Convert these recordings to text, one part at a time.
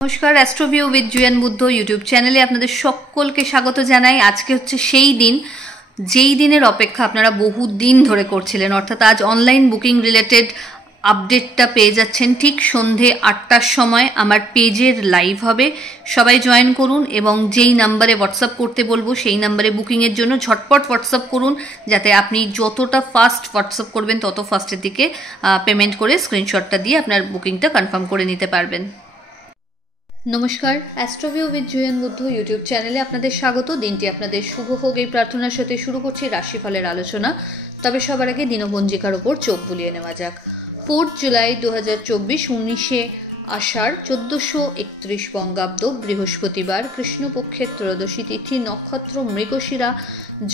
নমস্কার, অ্যাস্ট্রোভিউ with জুয়েন Buddha YouTube চ্যানেলে আপনাদের সকলকে স্বাগত জানাই। আজকে হচ্ছে সেই দিন যেই দিনের অপেক্ষা আপনারা বহু দিন ধরে করছিলেন, অর্থাৎ আজ অনলাইন বুকিং রিলেটেড আপডেটটা পেয়ে যাচ্ছেন ঠিক সন্ধে 8টার সময় আমার পেজের লাইভ হবে। সবাই জয়েন করুন এবং যেই নাম্বারে হোয়াটসঅ্যাপ করতে বলবো সেই নাম্বারে বুকিংয়ের জন্য ঝটপট হোয়াটসঅ্যাপ করুন, যাতে আপনি যতটা ফাস্ট হোয়াটসঅ্যাপ করবেন তত ফাস্টের দিকে পেমেন্ট করে স্ক্রিনশটটা দিয়ে আপনার বুকিংটা কনফার্ম করে নিতে পারবেন। নমস্কার, অ্যাস্ট্রোভিউ উইথ জুয়েন বুদ্ধ ইউটিউব চ্যানেলে আপনাদের স্বাগত। দিনটি আপনাদের শুভ হোক এই প্রার্থনার সাথে শুরু করছি রাশিফলের আলোচনা। তবে সবার আগে দিনপঞ্জিকার ওপর চোখ বুলিয়ে নেওয়া যাক। 4 জুলাই 2024, 19শে আষাঢ়, 1431 বঙ্গাব্দ, বৃহস্পতিবার, কৃষ্ণপক্ষের ত্রয়োদশী তিথি, নক্ষত্র মৃগশিরা,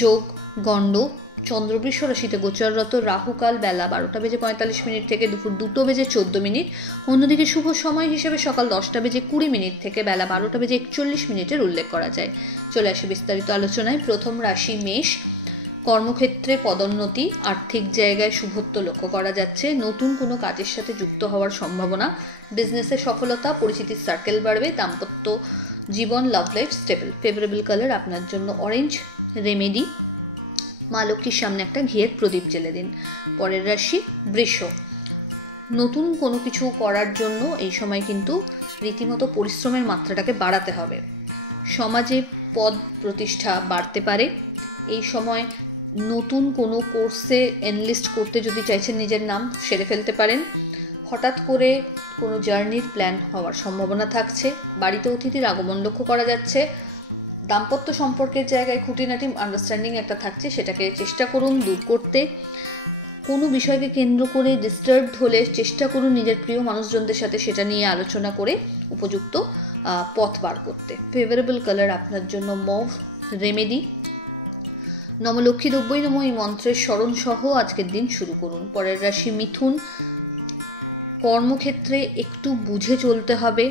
যোগ গণ্ড, চন্দ্র বৃষ রাশিতে গোচররত, রাহুকাল বেলা 12:45 থেকে দুপুর 2:14। অন্যদিকে শুভ সময় হিসেবে সকাল 10:20 থেকে বেলা 12:41 উল্লেখ করা যায়। চলে আসে বিস্তারিত আলোচনায়। প্রথম রাশি মেষ। কর্মক্ষেত্রে পদোন্নতি, আর্থিক জায়গায় শুভত্ব লক্ষ্য করা যাচ্ছে। নতুন কোনো কাজের সাথে যুক্ত হওয়ার সম্ভাবনা, বিজনেসে সফলতা, পরিচিতির সার্কেল বাড়বে, দাম্পত্য জীবন, love life stable. Favourable colour আপনার জন্য অরেঞ্জ। রেমেডি, মা লক্ষ্মীর সামনে একটা ঘিয়ের প্রদীপ জ্বেলে দিন। পরের রাশি বৃষ। নতুন কোনো কিছু করার জন্য এই সময় কিন্তু রীতিমতো পরিশ্রমের মাত্রাটাকে বাড়াতে হবে। সমাজে পদ প্রতিষ্ঠা বাড়তে পারে। এই সময় নতুন কোনো কোর্সে এনলিস্ট করতে যদি চাইছেন নিজের নাম সেরে ফেলতে পারেন। হঠাৎ করে কোনো জার্নির প্ল্যান হওয়ার সম্ভাবনা থাকছে। বাড়িতে অতিথির আগমন লক্ষ্য করা যাচ্ছে। দাম্পত্য সম্পর্কের জায়গায় খুঁটিনাটি আন্ডারস্ট্যান্ডিং একটা থাকছে, সেটাকে চেষ্টা করুন দূর করতে। কোনো বিষয়কে কেন্দ্র করে ডিস্টার্বড হলে চেষ্টা করুন নিজের প্রিয় মানুষজনদের সাথে সেটা নিয়ে আলোচনা করে উপযুক্ত পথ বার করতে। ফেভারেবল কালার আপনার জন্য মভ। রেমেডি, নমলক্ষ্মী দ্রব্যই নম এই মন্ত্রের স্মরণ সহ আজকের দিন শুরু করুন। পরের রাশি মিথুন। কর্মক্ষেত্রে একটু বুঝে চলতে হবে।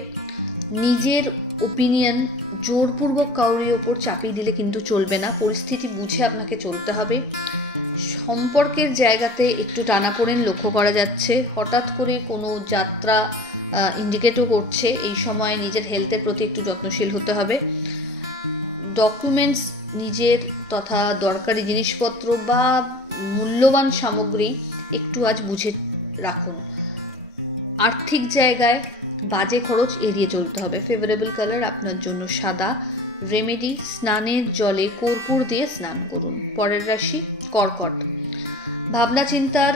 নিজের ওপিনিয়ন জোরপূর্বক কাউরির ওপর চাপিয়ে দিলে কিন্তু চলবে না, পরিস্থিতি বুঝে আপনাকে চলতে হবে। সম্পর্কের জায়গাতে একটু টানাপোড়েন লক্ষ্য করা যাচ্ছে। হঠাৎ করে কোনো যাত্রা ইন্ডিকেটও করছে। এই সময় নিজের হেলথের প্রতি একটু যত্নশীল হতে হবে। ডকুমেন্টস, নিজের তথা দরকারি জিনিসপত্র বা মূল্যবান সামগ্রী একটু আজ বুঝে রাখুন। আর্থিক জায়গায় বাজে খরচ এড়িয়ে চলতে হবে। ফেভারেবল কালার আপনার জন্য সাদা। রেমেডি, স্নানের জলে কর্পূর দিয়ে স্নান করুন। পরের রাশি কর্কট। ভাবনা চিন্তার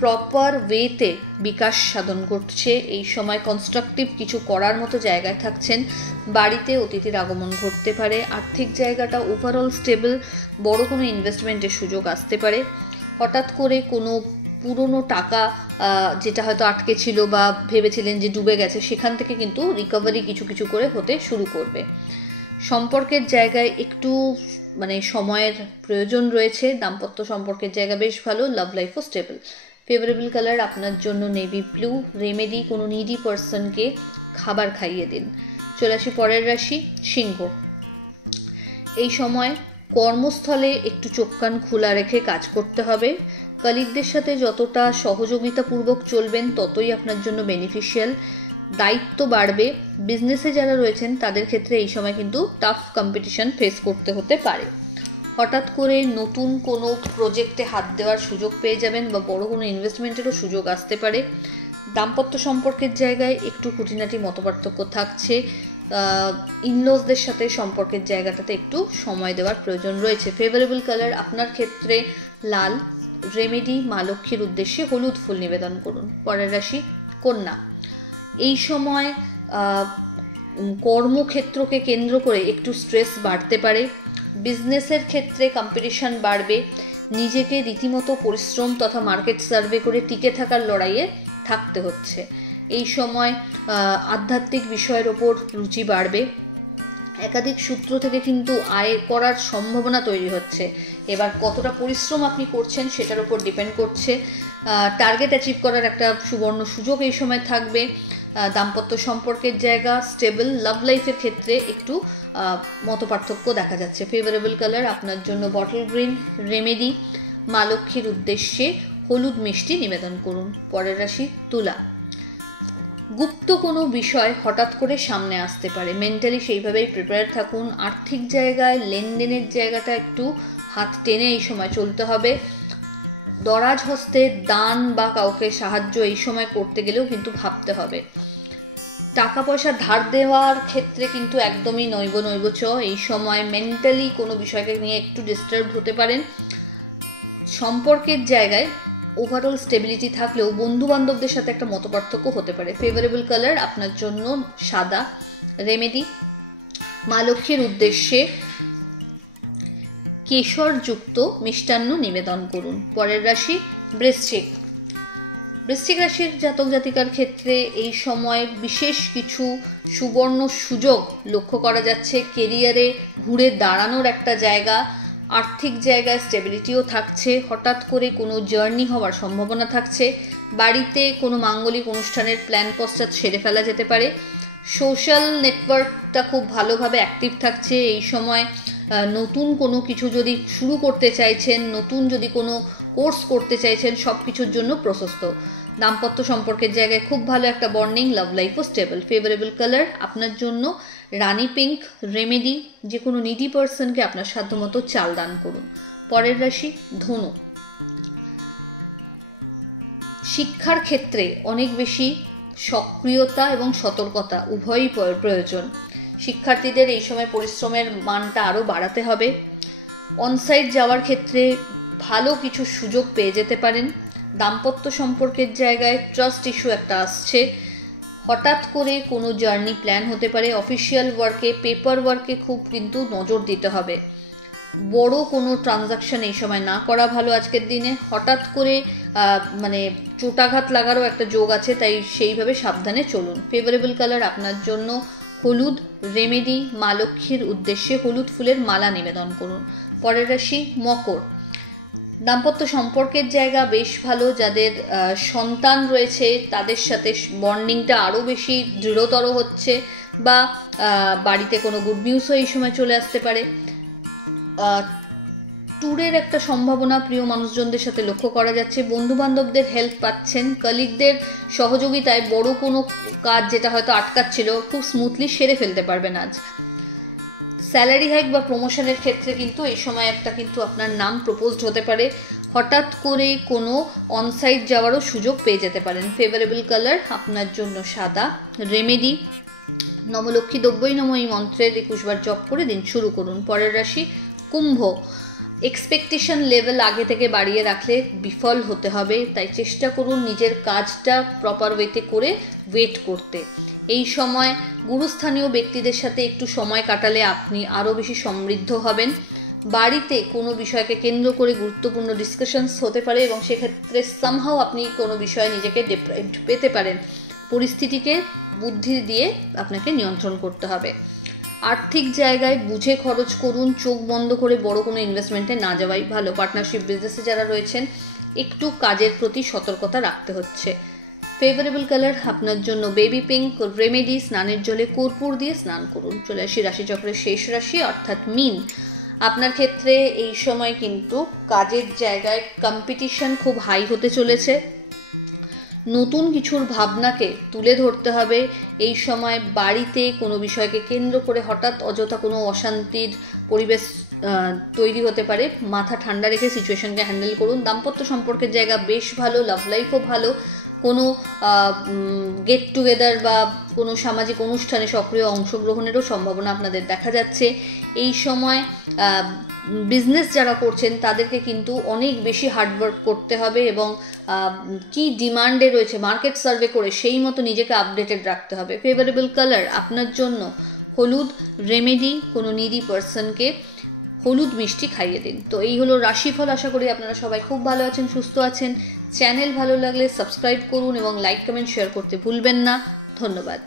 প্রপার ওয়েতে বিকাশ সাধন করছে। এই সময় কনস্ট্রাকটিভ কিছু করার মতো জায়গায় থাকছেন। বাড়িতে অতিথির আগমন ঘটতে পারে। আর্থিক জায়গাটা ওভারঅল স্টেবল। বড় কোনো ইনভেস্টমেন্টের সুযোগ আসতে পারে। হঠাৎ করে কোনো পুরনো টাকা যেটা হয়তো আটকে ছিল বা ভেবেছিলেন যে ডুবে গেছে, সেখান থেকে কিন্তু রিকভারি কিছু কিছু করে হতে শুরু করবে। সম্পর্কের জায়গায় একটু সময়ের প্রয়োজন রয়েছে। দাম্পত্য সম্পর্কের জায়গা বেশ ভালো। লাভ লাইফও স্টেবল। ফেভারেবল কালার আপনার জন্য নেভি ব্লু। রেমেডি, কোনো নিডি পার্সনকে খাবার খাইয়ে দিন। চলে আসি পরের রাশি সিংহ। এই সময় কর্মস্থলে একটু চোখ কান খোলা রেখে কাজ করতে হবে। কলিগদের সাথে যতটা সহযোগিতাপূর্বক চলবেন ততই আপনার জন্য বেনিফিশিয়াল। দায়িত্ব বাড়বে। বিজনেসে যারা রয়েছেন তাদের ক্ষেত্রে এই সময় কিন্তু টাফ কম্পিটিশন ফেস করতে হতে পারে। হঠাৎ করে নতুন কোনো প্রজেক্টে হাত দেওয়ার সুযোগ পেয়ে যাবেন বা বড় কোনো ইনভেস্টমেন্টেরও সুযোগ আসতে পারে। দাম্পত্য সম্পর্কের জায়গায় একটু খুঁটিনাটি মতপার্থক্য থাকছে। ইনলসদের সাথে সম্পর্কের জায়গাটাতে একটু সময় দেওয়ার প্রয়োজন রয়েছে। ফেভারেবল কালার আপনার ক্ষেত্রে লাল। রেমেডি, মা লক্ষ্মীর উদ্দেশ্যে হলুদ ফুল নিবেদন করুন। পরের রাশি কন্যা। এই সময় কর্মক্ষেত্রকে কেন্দ্র করে একটু স্ট্রেস বাড়তে পারে। বিজনেসের ক্ষেত্রে কম্পিটিশন বাড়বে। নিজেকে রীতিমতো পরিশ্রম তথা মার্কেট সার্ভে করে টিকে থাকার লড়াইয়ে থাকতে হচ্ছে। এই সময় আধ্যাত্মিক বিষয়ের ওপর রুচি বাড়বে। একাধিক সূত্র থেকে কিন্তু আয় করার সম্ভাবনা তৈরি হচ্ছে। এবার কতটা পরিশ্রম আপনি করছেন সেটার উপর ডিপেন্ড করছে। টার্গেট অ্যাচিভ করার একটা সুবর্ণ সুযোগ এই সময় থাকবে। দাম্পত্য সম্পর্কের জায়গা স্টেবল। লাভ লাইফের ক্ষেত্রে একটু মতপার্থক্য দেখা যাচ্ছে। ফেভারেবল কালার আপনার জন্য বটল গ্রিন। রেমেডি, মা লক্ষ্মীর উদ্দেশ্যে হলুদ মিষ্টি নিবেদন করুন। পরের রাশি তুলা। গুপ্ত কোনো বিষয় হঠাৎ করে সামনে আসতে পারে, মেন্টালি সেইভাবেই প্রিপেয়ার থাকুন। আর্থিক জায়গায় লেনদেনের জায়গাটা একটু হাত টেনে এই সময় চলতে হবে। দরাজ হস্তে দান বা কাউকে সাহায্য এই সময় করতে গেলেও কিন্তু ভাবতে হবে। টাকা পয়সা ধার দেওয়ার ক্ষেত্রে কিন্তু একদমই নৈব এই সময় মেন্টালি কোনো বিষয়কে নিয়ে একটু ডিস্টার্ব হতে পারেন। সম্পর্কের জায়গায় ওভারঅল স্টেবিলিটি থাকলেও বন্ধু বান্ধবদের সাথে একটা মতপার্থক্য হতে পারে। ফেভারেবল কালার আপনার জন্য সাদা। রেমেডি, মা লক্ষ্মীর উদ্দেশ্যে কেশরযুক্ত মিষ্টান্ন নিবেদন করুন। পরের রাশি বৃশ্চিক। বৃশ্চিক রাশির জাতক জাতিকার ক্ষেত্রে এই সময় বিশেষ কিছু সুবর্ণ সুযোগ লক্ষ্য করা যাচ্ছে। কেরিয়ারে ঘুরে দাঁড়ানোর একটা জায়গা, আর্থিক জায়গায় স্টেবিলিটিও থাকছে। হঠাৎ করে কোনো জার্নি হওয়ার সম্ভাবনা থাকছে। বাড়িতে কোনো মাঙ্গলিক অনুষ্ঠানের প্ল্যান পশ্চাৎ সেরে ফেলা যেতে পারে। সোশ্যাল নেটওয়ার্কটা খুব ভালোভাবে অ্যাক্টিভ থাকছে এই সময়। নতুন কোনো কিছু যদি শুরু করতে চাইছেন, নতুন যদি কোনো কোর্স করতে চাইছেন, সব কিছুর জন্য প্রশস্ত। দাম্পত্য সম্পর্কের জায়গায় খুব ভালো একটা বন্ডিং, লাভ লাইফও স্টেবল। ফেভারেবল কালার আপনার জন্য রানী পিঙ্ক। রেমেডি, যে কোনো নিডি পার্সনকে আপনার সাধ্যমতো চাল দান করুন। পরের রাশি ধনু। শিক্ষার ক্ষেত্রে অনেক বেশি সক্রিয়তা এবং সতর্কতা উভয়ই প্রয়োজন। শিক্ষার্থীদের এই সময় পরিশ্রমের মানটা আরও বাড়াতে হবে। অনসাইট যাওয়ার ক্ষেত্রে ভালো কিছু সুযোগ পেয়ে যেতে পারেন। দাম্পত্য সম্পর্কের জায়গায় ট্রাস্ট ইস্যু একটা আসছে। হঠাৎ করে কোনো জার্নি প্ল্যান হতে পারে। অফিসিয়াল ওয়ার্কে, পেপার ওয়ার্কে খুব কিন্তু নজর দিতে হবে। বড় কোনো ট্রানজাকশন এই সময় না করা ভালো আজকের দিনে। হঠাৎ করে চোটাঘাত লাগারও একটা যোগ আছে, তাই সেইভাবে সাবধানে চলুন। ফেভারেবল কালার আপনার জন্য হলুদ। রেমেডি, মা লক্ষ্মীর উদ্দেশ্যে হলুদ ফুলের মালা নিবেদন করুন। পরের রাশি মকর। দাম্পত্য সম্পর্কের জায়গা বেশ ভালো। যাদের সন্তান রয়েছে তাদের সাথে বন্ডিংটা আরও বেশি দৃঢ়তর হচ্ছে, বা বাড়িতে কোনো গুড নিউজও এই সময় চলে আসতে পারে। ট্যুরের একটা সম্ভাবনা প্রিয় মানুষজনদের সাথে লক্ষ্য করা যাচ্ছে। বন্ধু বান্ধবদের হেল্প পাচ্ছেন। কলিগদের সহযোগিতায় বড় কোনো কাজ যেটা হয়তো আটকাচ্ছিল খুব স্মুথলি সেরে ফেলতে পারবেন আজ। স্যালারি হাইক বা প্রমোশনের ক্ষেত্রে কিন্তু এই সময় একটা কিন্তু আপনার নাম প্রপোজড হতে পারে। হঠাৎ করে কোনো অনসাইট যাওয়ারও সুযোগ পেয়ে যেতে পারেন। ফেভারেবল কালার আপনার জন্য সাদা। রেমেডি, নবলক্ষ্মী দ্রব্যই নমঃ এই মন্ত্রের 21 বার জপ করে দিন শুরু করুন। পরের রাশি কুম্ভ। এক্সপেকটেশন লেভেল আগে থেকে বাড়িয়ে রাখলে বিফল হতে হবে, তাই চেষ্টা করুন নিজের কাজটা প্রপার ওয়েতে করে ওয়েট করতে। এই সময় গুরুস্থানীয় ব্যক্তিদের সাথে একটু সময় কাটালে আপনি আরও বেশি সমৃদ্ধ হবেন। বাড়িতে কোনো বিষয়কে কেন্দ্র করে গুরুত্বপূর্ণ ডিসকাশনস হতে পারে এবং সেক্ষেত্রে সামহাও আপনি কোনো বিষয়ে নিজেকে ডিপ্রাইভড পেতে পারেন। পরিস্থিতিকে বুদ্ধি দিয়ে আপনাকে নিয়ন্ত্রণ করতে হবে। আর্থিক জায়গায় বুঝে খরচ করুন, চোখ বন্ধ করে বড় কোনো ইনভেস্টমেন্টে না যাওয়াই ভালো। পার্টনারশিপ বিজনেসে যারা রয়েছেন একটু কাজের প্রতি সতর্কতা রাখতে হচ্ছে। ফেভারেবল কালার আপনার জন্য বেবি পিঙ্ক। রেমেডি, স্নানের জলে কর্পূর দিয়ে স্নান করুন। চলে আসি রাশিচক্রের শেষ রাশি অর্থাৎ মীন। আপনার ক্ষেত্রে এই সময় কিন্তু কাজের জায়গায় কম্পিটিশন খুব হাই হতে চলেছে। নতুন কিছুর ভাবনাকে তুলে ধরতে হবে। এই সময় বাড়িতে কোনো বিষয়কে কেন্দ্র করে হঠাৎ অযথা কোনো অশান্তির পরিবেশ তৈরি হতে পারে। মাথা ঠান্ডা রেখে সিচুয়েশনকে হ্যান্ডেল করুন। দাম্পত্য সম্পর্কের জায়গা বেশ ভালো, লাভ লাইফও ভালো। কোনো গেট টুগেদার বা কোনো সামাজিক অনুষ্ঠানে সক্রিয় অংশগ্রহণেরও সম্ভাবনা আপনাদের দেখা যাচ্ছে। এই সময় বিজনেস যারা করছেন তাদেরকে কিন্তু অনেক বেশি হার্ডওয়ার্ক করতে হবে এবং কি ডিমান্ডে রয়েছে মার্কেট সার্ভে করে সেই মতো নিজেকে আপডেটেড রাখতে হবে। ফেভারেবল কালার আপনার জন্য হলুদ। রেমেডি, কোনো নিডি পার্সনকে হলুদ মিষ্টি খাইয়ে দিন। তো এই হলো রাশিফল। আশা করি আপনারা সবাই খুব ভালো আছেন, সুস্থ আছেন। চ্যানেল ভালো লাগলে সাবস্ক্রাইব করুন এবং লাইক কমেন্ট শেয়ার করতে ভুলবেন না। ধন্যবাদ।